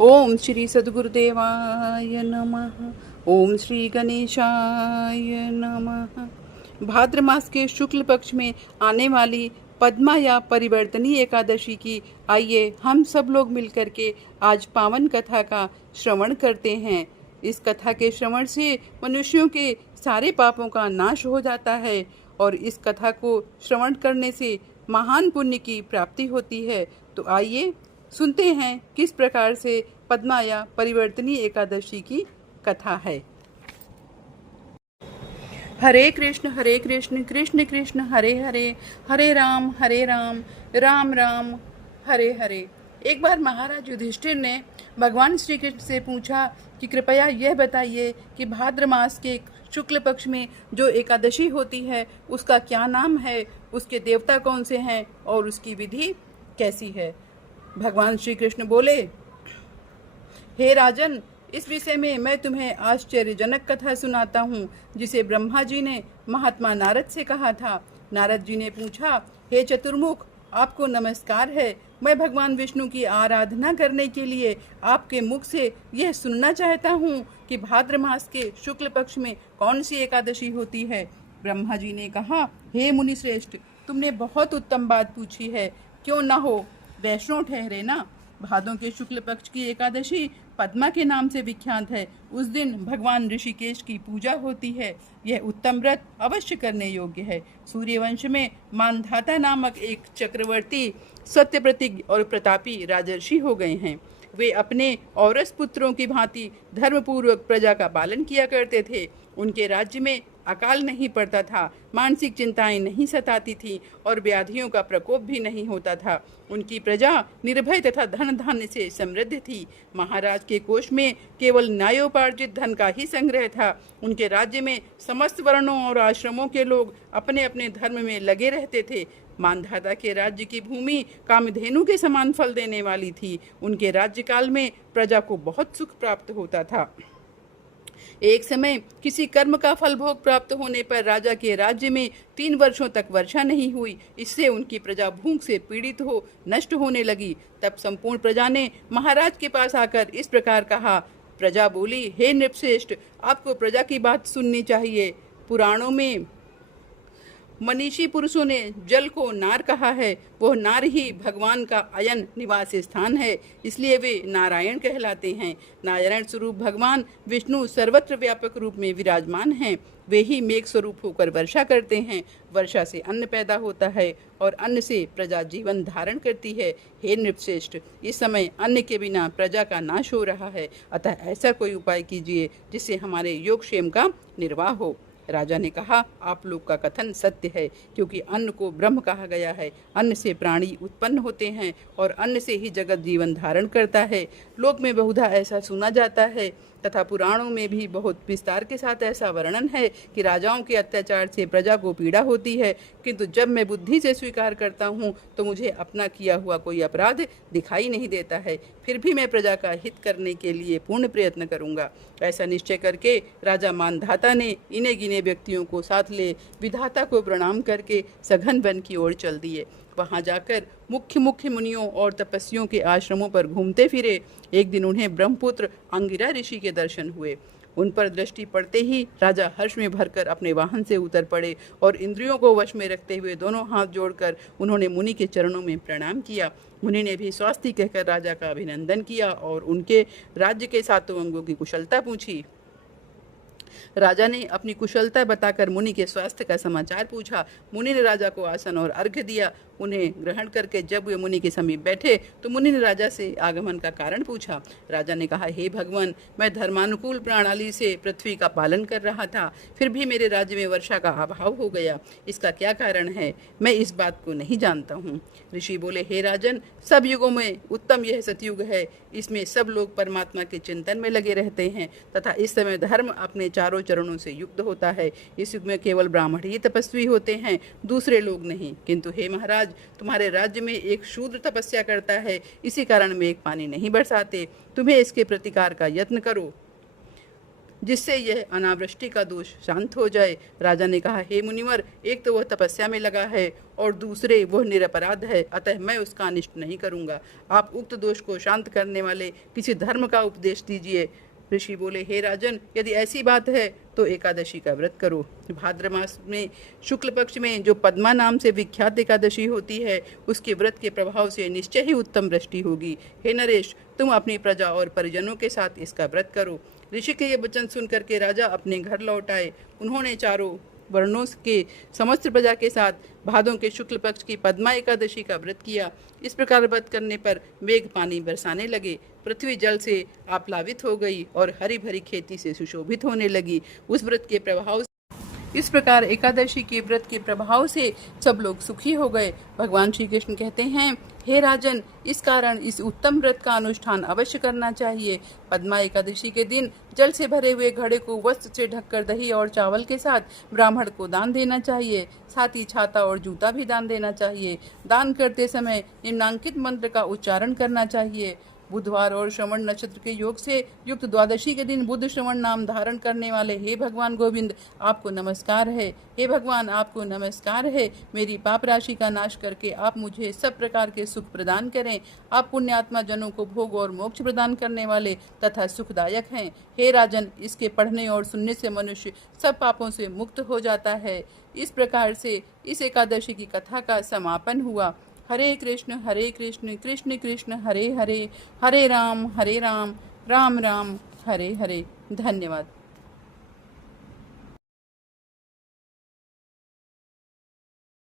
ओम श्री सद्गुरुदेवाय नमः। ओम श्री गणेशाय नमः। भाद्र मास के शुक्ल पक्ष में आने वाली पद्मा या परिवर्तनी एकादशी की आइए हम सब लोग मिलकर के आज पावन कथा का श्रवण करते हैं। इस कथा के श्रवण से मनुष्यों के सारे पापों का नाश हो जाता है और इस कथा को श्रवण करने से महान पुण्य की प्राप्ति होती है। तो आइए सुनते हैं किस प्रकार से पद्मा या परिवर्तनी एकादशी की कथा है। हरे कृष्ण कृष्ण कृष्ण हरे हरे, हरे राम राम राम हरे हरे। एक बार महाराज युधिष्ठिर ने भगवान श्री कृष्ण से पूछा कि कृपया यह बताइए कि भाद्र मास के शुक्ल पक्ष में जो एकादशी होती है उसका क्या नाम है, उसके देवता कौन से हैं और उसकी विधि कैसी है। भगवान श्री कृष्ण बोले, हे राजन, इस विषय में मैं तुम्हें आश्चर्यजनक कथा सुनाता हूँ जिसे ब्रह्मा जी ने महात्मा नारद से कहा था। नारद जी ने पूछा, हे चतुर्मुख, आपको नमस्कार है। मैं भगवान विष्णु की आराधना करने के लिए आपके मुख से यह सुनना चाहता हूँ कि भाद्र मास के शुक्ल पक्ष में कौन सी एकादशी होती है। ब्रह्मा जी ने कहा, हे मुनि श्रेष्ठ, तुमने बहुत उत्तम बात पूछी है। क्यों न हो, वैष्णव ठहरे ना। भादों के शुक्ल पक्ष की एकादशी पद्मा के नाम से विख्यात है। उस दिन भगवान ऋषिकेश की पूजा होती है। यह उत्तम व्रत अवश्य करने योग्य है। सूर्यवंश में मानधाता नामक एक चक्रवर्ती सत्यप्रतिज्ञ और प्रतापी राजर्षि हो गए हैं। वे अपने औरस पुत्रों की भांति धर्मपूर्वक प्रजा का पालन किया करते थे। उनके राज्य में अकाल नहीं पड़ता था, मानसिक चिंताएं नहीं सताती थी और व्याधियों का प्रकोप भी नहीं होता था। उनकी प्रजा निर्भय तथा धन धान्य से समृद्ध थी। महाराज के कोष में केवल न्यायोपार्जित धन का ही संग्रह था। उनके राज्य में समस्त वर्णों और आश्रमों के लोग अपने अपने धर्म में लगे रहते थे। मानधाता के राज्य की भूमि कामधेनु के समान फल देने वाली थी। उनके राज्यकाल में प्रजा को बहुत सुख प्राप्त होता था। एक समय किसी कर्म का फल भोग प्राप्त होने पर राजा के राज्य में 3 वर्षों तक वर्षा नहीं हुई। इससे उनकी प्रजा भूख से पीड़ित हो नष्ट होने लगी। तब संपूर्ण प्रजा ने महाराज के पास आकर इस प्रकार कहा। प्रजा बोली, हे नृपश्रेष्ठ, आपको प्रजा की बात सुननी चाहिए। पुराणों में मनीषी पुरुषों ने जल को नार कहा है। वह नार ही भगवान का अयन निवास स्थान है, इसलिए वे नारायण कहलाते हैं। नारायण स्वरूप भगवान विष्णु सर्वत्र व्यापक रूप में विराजमान हैं। वे ही मेघ स्वरूप होकर वर्षा करते हैं। वर्षा से अन्न पैदा होता है और अन्न से प्रजा जीवन धारण करती है। हे नृपश्रेष्ठ, इस समय अन्न के बिना प्रजा का नाश हो रहा है, अतः ऐसा कोई उपाय कीजिए जिससे हमारे योगक्षेम का निर्वाह हो। राजा ने कहा, आप लोग का कथन सत्य है, क्योंकि अन्न को ब्रह्म कहा गया है। अन्न से प्राणी उत्पन्न होते हैं और अन्न से ही जगत जीवन धारण करता है। लोक में बहुधा ऐसा सुना जाता है तथा पुराणों में भी बहुत विस्तार के साथ ऐसा वर्णन है कि राजाओं के अत्याचार से प्रजा को पीड़ा होती है, किंतु जब मैं बुद्धि से स्वीकार करता हूँ तो मुझे अपना किया हुआ कोई अपराध दिखाई नहीं देता है। फिर भी मैं प्रजा का हित करने के लिए पूर्ण प्रयत्न करूँगा। ऐसा निश्चय करके राजा मानधाता ने इन्हें गिने व्यक्तियों को साथ ले विधाता को प्रणाम करके सघन वन की ओर चल दिए। वहां जाकर मुख्य मुख्य मुनियों और तपस्वियों के आश्रमों पर घूमते फिरे। एक दिन उन्हें ब्रह्मपुत्र अंगिरा ऋषि के दर्शन हुए। उन पर दृष्टि पड़ते ही राजा हर्ष में भरकर अपने वाहन से उतर पड़े और इंद्रियों को वश में रखते हुए दोनों हाथ जोड़कर उन्होंने मुनि के चरणों में प्रणाम किया। मुनि ने भी स्वास्थ्य कहकर राजा का अभिनंदन किया और उनके राज्य के 7 अंगों की कुशलता पूछी। राजा ने अपनी कुशलता बताकर मुनि के स्वास्थ्य का समाचार पूछा। मुनि ने राजा को आसन और अर्घ्य दिया। उन्हें ग्रहण करके जब वे मुनि के समीप बैठे तो मुनि ने राजा से आगमन का कारण पूछा। राजा ने कहा, हे भगवान, मैं धर्मानुकूल प्रणाली से पृथ्वी का पालन कर रहा था, फिर भी मेरे राज्य में वर्षा का अभाव हो गया। इसका क्या कारण है, मैं इस बात को नहीं जानता हूँ। ऋषि बोले, हे राजन, सब युगों में उत्तम यह सतयुग है। इसमें सब लोग परमात्मा के चिंतन में लगे रहते हैं तथा इस समय धर्म अपने चारों चरणों से युक्त होता है। इस युग में केवल ब्राह्मण ही तपस्वी होते हैं, दूसरे लोग नहीं। किंतु हे महाराज, तुम्हारे राज्य में एक शूद्र तपस्या करता है, इसी कारण मेघ पानी नहीं बरसाते। तुम्हें इसके प्रतिकार का यत्न करो। जिससे यह अनावृष्टि का दोष शांत हो जाए। राजा ने कहा, हे मुनिवर, एक तो वह तपस्या में लगा है और दूसरे वह निरपराध है, अतः मैं उसका अनिष्ट नहीं करूँगा। आप उक्त दोष को शांत करने वाले किसी धर्म का उपदेश दीजिए। ऋषि बोले, हे राजन, यदि ऐसी बात है तो एकादशी का व्रत करो। भाद्र मास में शुक्ल पक्ष में जो पद्मा नाम से विख्यात एकादशी होती है, उसके व्रत के प्रभाव से निश्चय ही उत्तम वृष्टि होगी। हे नरेश, तुम अपनी प्रजा और परिजनों के साथ इसका व्रत करो। ऋषि के ये वचन सुनकर के राजा अपने घर लौट आए। उन्होंने चारों वर्णों के समस्त प्रजा के साथ भादों के शुक्ल पक्ष की पद्मा एकादशी का व्रत किया। इस प्रकार व्रत करने पर मेघ पानी बरसाने लगे, पृथ्वी जल से आप्लावित हो गई और हरी भरी खेती से सुशोभित होने लगी। उस व्रत के प्रभाव इस प्रकार एकादशी के व्रत के प्रभाव से सब लोग सुखी हो गए। भगवान श्री कृष्ण कहते हैं, हे राजन, इस कारण इस उत्तम व्रत का अनुष्ठान अवश्य करना चाहिए। पद्मा एकादशी के दिन जल से भरे हुए घड़े को वस्त्र से ढककर दही और चावल के साथ ब्राह्मण को दान देना चाहिए। साथ ही छाता और जूता भी दान देना चाहिए। दान करते समय निम्नांकित मंत्र का उच्चारण करना चाहिए। बुधवार और श्रवण नक्षत्र के योग से युक्त द्वादशी के दिन बुध श्रवण नाम धारण करने वाले हे भगवान गोविंद, आपको नमस्कार है। हे भगवान, आपको नमस्कार है। मेरी पाप राशि का नाश करके आप मुझे सब प्रकार के सुख प्रदान करें। आप पुण्यात्मा जनों को भोग और मोक्ष प्रदान करने वाले तथा सुखदायक हैं। हे राजन, इसके पढ़ने और सुनने से मनुष्य सब पापों से मुक्त हो जाता है। इस प्रकार से इस एकादशी की कथा का समापन हुआ। हरे कृष्ण कृष्ण कृष्ण हरे हरे, हरे राम राम राम हरे हरे। धन्यवाद।